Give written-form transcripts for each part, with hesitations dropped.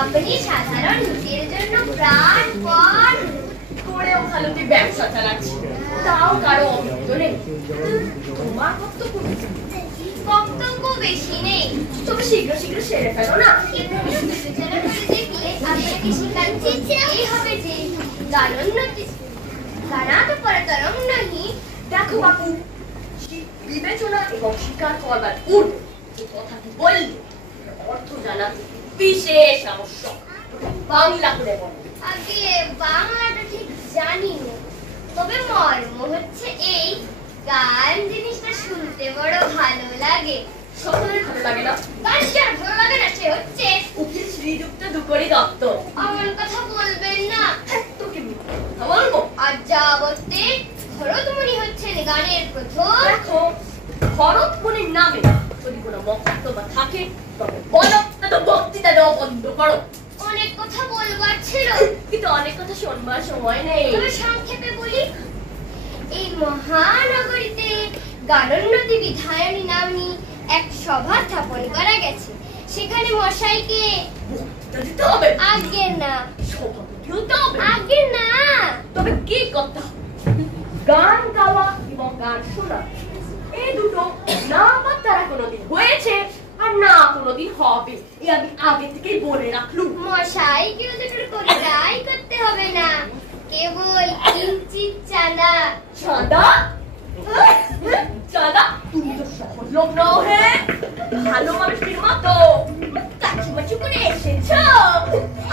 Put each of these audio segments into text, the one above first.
আপনি সাধারণ লোকের জন্য প্রাণপণ করে ওখানে ব্যবসা চালাচ্ছি, তাও কারো অভিযোগ নেই। তোমার বক্তব্য বেশি নেই, তবে শীঘ্র শীঘ্র সেরে ফেলো না। বিবেচনা করে দেখলে আপনাকে শিখাচ্ছি এই হবে যে গানাতপরতরং নহি। দেখো বাপু, বিবেচনা এবং স্বীকার করবার পূর্বে যে কথাটি বললে অর্থ জানা বিশেষ আবশ্যক। বাংলা করে বলো। আগে বাংলাটা ঠিক জানি না, তবে মর্ম হচ্ছে এই, গান জিনিসটা শুনতে বড় ভালো লাগে। সকলের ভালো লাগে না, গান যার ভালো লাগে না সে হচ্ছে উকিল শ্রীযুক্ত দুকড়ি দত্ত। আমার কথা বলবেন না, তোকে বলবো। আর যাবতে ভরতমণি হচ্ছেন গানের প্রথম। দেখো, ভরতমণির নামে যদি কোনো বক্তব্য থাকে তবে বলো, না তো বক্তৃতা দেওয়া বন্ধ করো। অনেক কথা বলবার ছিল, কিন্তু অনেক কথা শোনবার সময় নেই। তবে সংক্ষেপে বলি, এই মহানগরীতে গানোন্নতি বিধায়নী নামী এক সভা স্থাপন করা গেছে। সেখানে মশাইকে দিতে হবে। আগে না, সভাপতি হতে হবে। আগে না, তবে কি কথা? গান গাওয়া এবং গান শোনা এই দুটো না আমার দ্বারা কোনোদিন হয়েছে আর না কোনোদিন হবে, এই আমি আগে থেকেই বলে রাখলুম। মশাই কেউ দুটোর কোনটাই করতে হবে না, কেবল কিঞ্চিত চাঁদা। চাঁদা? চাঁদা? তুমি তো সহজ লোক নও হে, ভালো মানুষের মতো কাছুমাচু করে এসেছ।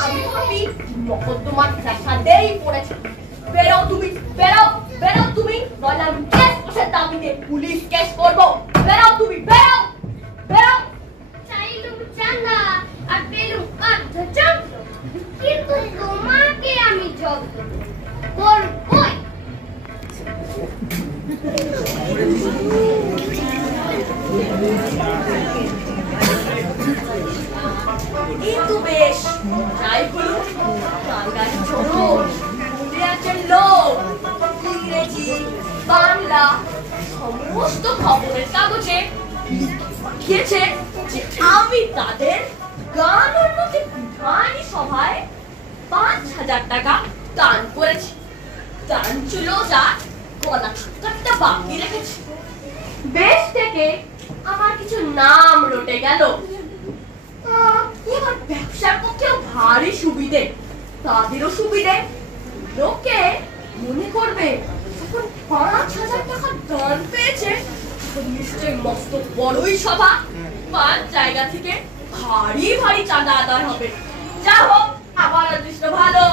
আমি ভাবি মকদ্দমার প্রাসাদেই পড়েছে। বেরো তুমি, বেরো বেরো তুমি, নইলে আমি কেস বসের দাবিতে পুলিশ কেস করবো। বেরো তুমি, বেরো বেরো। চাইলুম চাঁদা আর পেলুম অর্ধ চন্দ্র, কিন্তু তোমাকে আমি জব্দ করবই। কিন্তু বেশ, যাই বলুন, বাঙালি ছোড়ো ইংরেজের লোক, ইংরেজি বাংলা সমস্ত খবরের কাগজে লিখেছে যে আমি তাদের গানোন্নতি বিধায়নী সভায় ৫,০০০ টাকা দান করেছি। দান ছিল যা, গলা কাটটা বাকি রেখেছি। বেশ থেকে আমার কিছু নাম রটে গেল। এবার ব্যবসার পক্ষেও ভারী সুবিধে, তাদেরও সুবিধে। লোকে মনে করবে যখন ৫,০০০ টাকা দান পেয়েছে নিশ্চয় মস্ত বড়ই সভা, ৫ জায়গা থেকে ভারী ভারী চাঁদা আদায় হবে। যা হোক, আমার অদৃষ্ট ভালো।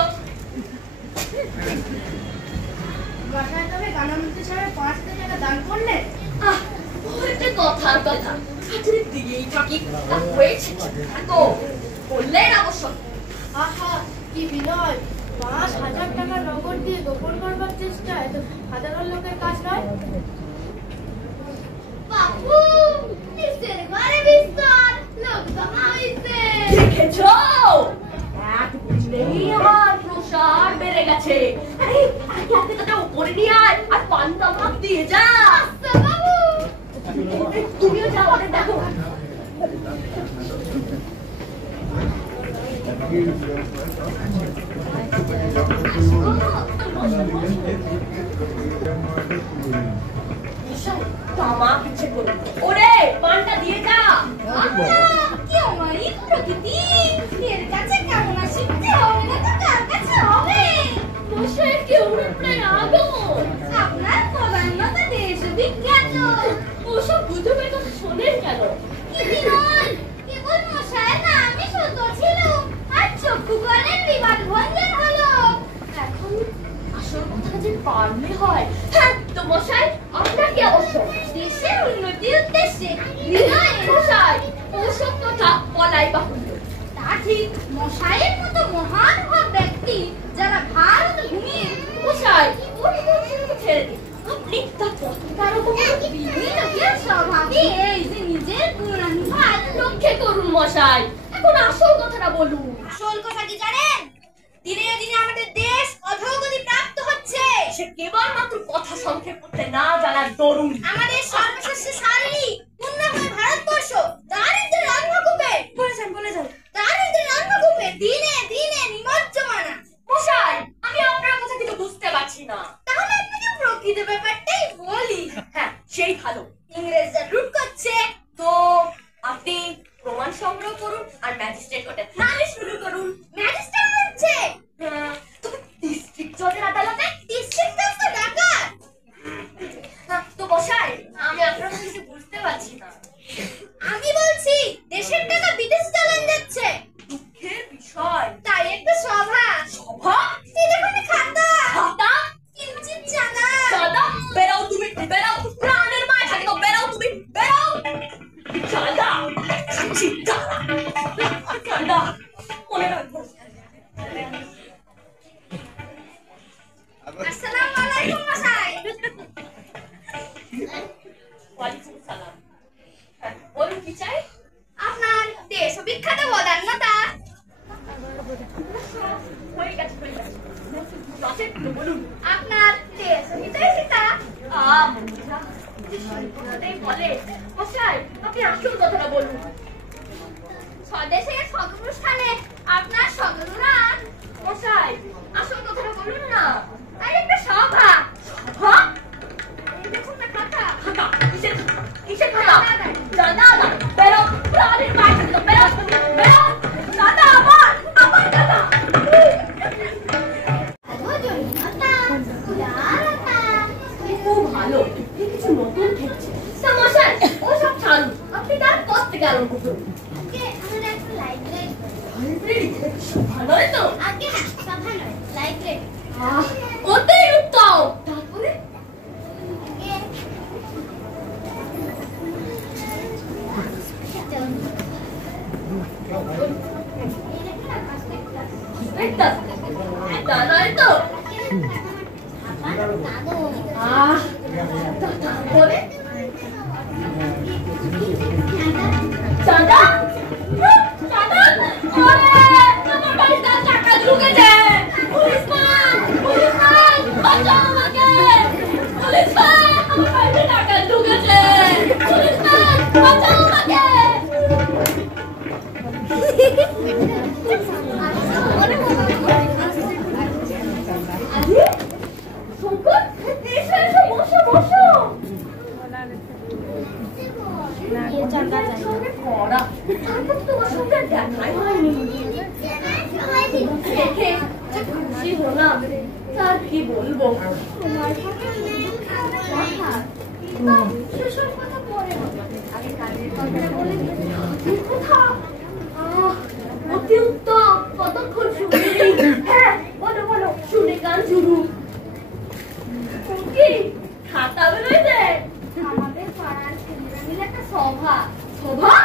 বাসায় তবে গানোন্নতি সভায় ৫,০০০ টাকা দান করলে? ওইটা কথার কথা, হাতের দিয়েই থাকি, তা হয়েছে তো বললেন আবশ্যক। আহা, কি বিনয়! ৫,০০০ টাকা নগদ দিয়ে গোপন করবার চেষ্টা এত সাধারণ লোকের কাজ নয়। বাপু, নিশ্চয় ঘরে বিস্তর লোক জমা হইছে। দেখেছো, একদিনেই আমার প্রসার বেড়ে গেছে। আরে আগে তোটা উপরে নিয়ে আয় আর পান্তা ভাত দিয়ে যা। আচ্ছা বাবু, তুমিও যাও, আরে দেখো। তামাক ইচ্ছে করে, ওরে পানটা দিয়ে যা। কি আমার প্রকৃতি, এর কাছে কেমন শিখতে হবে না তো কার কাছে হবে? মশাই কেউ প্রায় আগমন, আপনার প্রধানতা দেশ বিখ্যাত। ওসব বুঝবের কথা শোনেন কেন? কি বিনয়, কেবল মশাই না আমি সত্য ছিল আর চক্ষু করেন বিবাদ ভঞ্জন হলো। এখন আসল কথা যে পারলে হয়। হ্যাঁ তো মশাই, আপনাকে অবশ্য দেশের উন্নতির উদ্দেশ্যে মশাই ওসব কথা বলাই বাহুল্য। তা ঠিক, মশাইয়ের মতো মহান ব্যক্তি যারা ভারত ভূমির মশাই ছেড়ে দিন, আপনি তা পত্রিকার বিভিন্ন স্বভাবে এই যে নিজের গুণানুভাব রক্ষে করুন মশাই, এখন আসল কথাটা বলুন। আসল কথা কি জানেন? দিনে দিনে আমাদের দেশ অধোগতি প্রাপ্ত হচ্ছে। সে কেবলমাত্র কথা সংক্ষেপ করতে না জানার দরুন। আমাদের সর্বশেষে শারীরিক উন্নয়ন ভারতবর্ষ দারিদ্র্যের অন্ধকূপে বলে যান দারিদ্র্যের অন্ধকূপে দিনে দিনে নিমজ্জমান। মশাই, আমি আপনার কথা কিছু বুঝতে পারছি না। তাহলে আপনাকে প্রকৃত ব্যাপারটাই বলি। হ্যাঁ, সেই ভালো। ইংরেজরা লুট করছে, তো আপনি প্রমাণ সংগ্রহ করুন আর ম্যাজিস্ট্রেট কোর্টে নালিশ শুরু করুন। ম্যাজিস্ট্রেট হচ্ছে তো ডিস্ট্রিক্ট জজের আদালতে ডিস্ট্রিক্ট জাজ তো ডাকাত। তো মশাই, আমি আপনার কথা কিছু বুঝতে পারছি না। আমি বলছি দেশের টাকা বিদেশে চালান যাচ্ছে। দুঃখের বিষয়। তাই একটা সভা সভা? এই দেখুন খাতা খাতা? কিঞ্চিত জানা। চাঁদা, বেরাও তুমি, বেরাও। প্রাণের মায় থাকে তো বেরাও তুমি, বেরাও। চাঁদা, চাঁদা, মনে রাখবো। আসসালামু আলাইকুম মশাই। ওয়ালাইকুম সালাম। হ্যাঁ, বলুন কি চাই? আপনার দেশ বিখ্যাত বদান্যতা। হয়ে গেছে, হয়ে গেছে। জজের তো বলুন। আপনার দেশ বিদেশিতা। বলে মশাই, আপনি আসল কথাটা বলুন। স্বদেশের অনুষ্ঠানে আপনার সংগ্রাম। মশাই, আসল কথাটা বলুন না। আর একটা সভা। সভা? এই দেখুন না খাতা। খাতা? কিসের খাতা? কিসের খাতা? চাঁদা আদায়। বেরাও, প্রাণের মায় থাকে তো বেরাও তুমি, বেরাও। চাঁদা আমার, আমার চাঁদা। খুব ভালো, কিছু নতুন ঠেকছে। তা মশাই, ওসব ছাড়ুন, আপনি তার পথ থেকে আরম্ভ করুন। লাইব্রেরি? ভালোই তো। ওতেই উত্তম। তারপরে তা নয় তো। তারপরে চাঁদা? চাঁদা? আমার বাড়িতে টাকা ঢুকেছে। পুলিশম্যান, পুলিশম্যান, বাঁচাও আমাকে। পুলিশম্যান, আমার বাড়িতে টাকা ঢুকেছে। পুলিশম্যান, বাঁচাও আমাকে। শঙ্কর, এসো এসো, বসো বসো। সঙ্গে করা, তারপর তোমার সঙ্গে দেখাই হয়নি। দেখে খুশি হলাম, তার কি বলবো। সেসব কথা পরে হবে। আগে কাজের কথাটা বলে কথা? অতি উত্তম, কতক্ষণ শুনলি? হ্যাঁ, বলো বলো, শুনে গান শুরু। কি খাতা বেরোইছে? আমাদের পাড়ার ছেলেরা মিলে একটা সভা। সভা?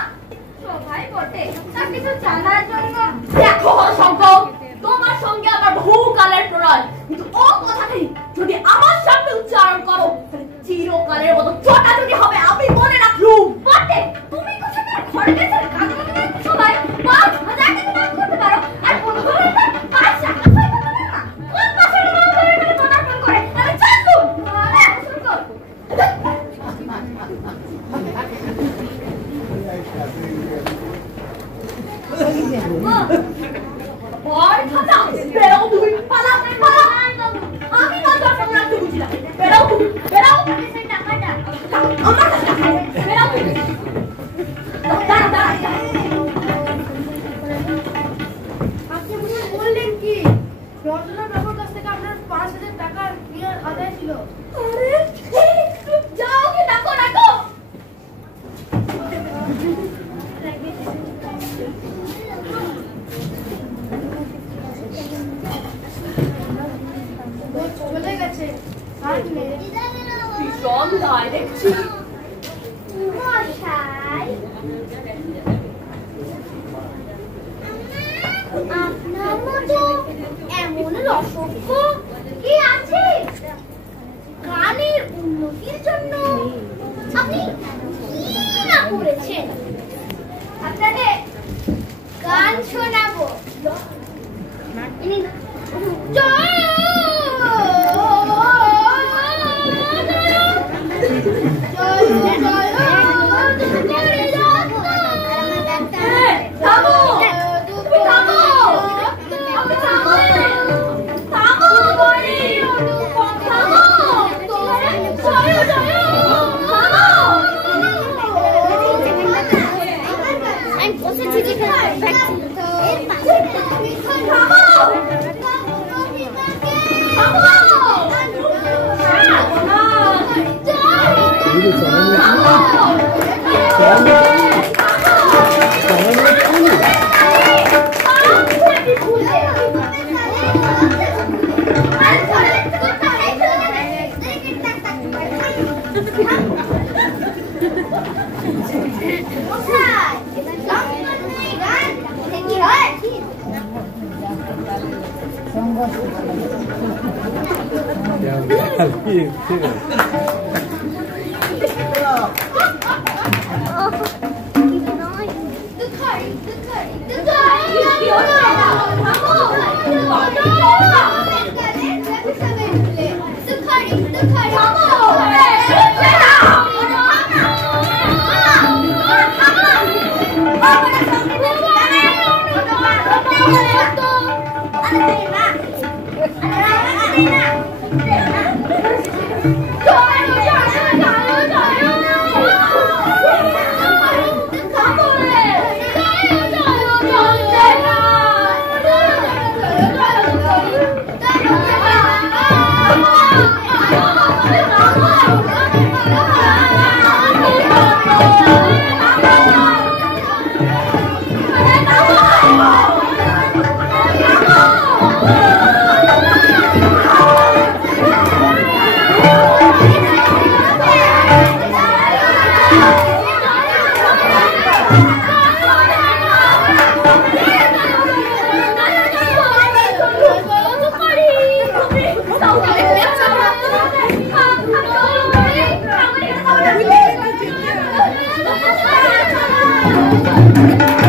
সভাই বটে, তার কিছু জানার জন্য। দেখো শঙ্কর, তোমার সঙ্গে আমার বহুকালের প্রণয়, কিন্তু ও কথাটাই যদি আমার সামনে উচ্চারণ করো তাহলে চিরকালের মতো চটাচটি হবে, আমি মনে রাখলুম। বটে, তুমি কথাটা ঘরে গেছে কাগজে সবাই ৫,০০০ টাকা দান করতে পারো, আর কোনো কোনো পাঁচ টাকা পাবে না। কোন পাশের নাম করে এখানে পদার্পণ করে আমি চাঁদুন। শুরু কর। বড় খাতা, বেরাও তুমি, পালা পালা। আমি মাত্র ফোন রাখতে বুঝি না। বেরাও তুমি, বেরাও। সেই টাকাটা আমার কাছে টাকা নেই। বেরাও তুমি। দাঁড়া দাঁড়া দাঁড়া। আপনি বললেন কি রঞ্জনা বাবুর কাছ থেকে আপনার ৫,০০০ টাকা নিয়ে আদায় ছিল? আরে, যাও কি ডাকো ডাকো। চলে গেছে। আর নেই। ভীষণ দায় দেখছি। মশাই, আপনার মতো এমন রসজ্ঞ কি আছে? গানের উন্নতির জন্য আপনি কি না করেছেন? আপনাকে শোনাবো। Thank you.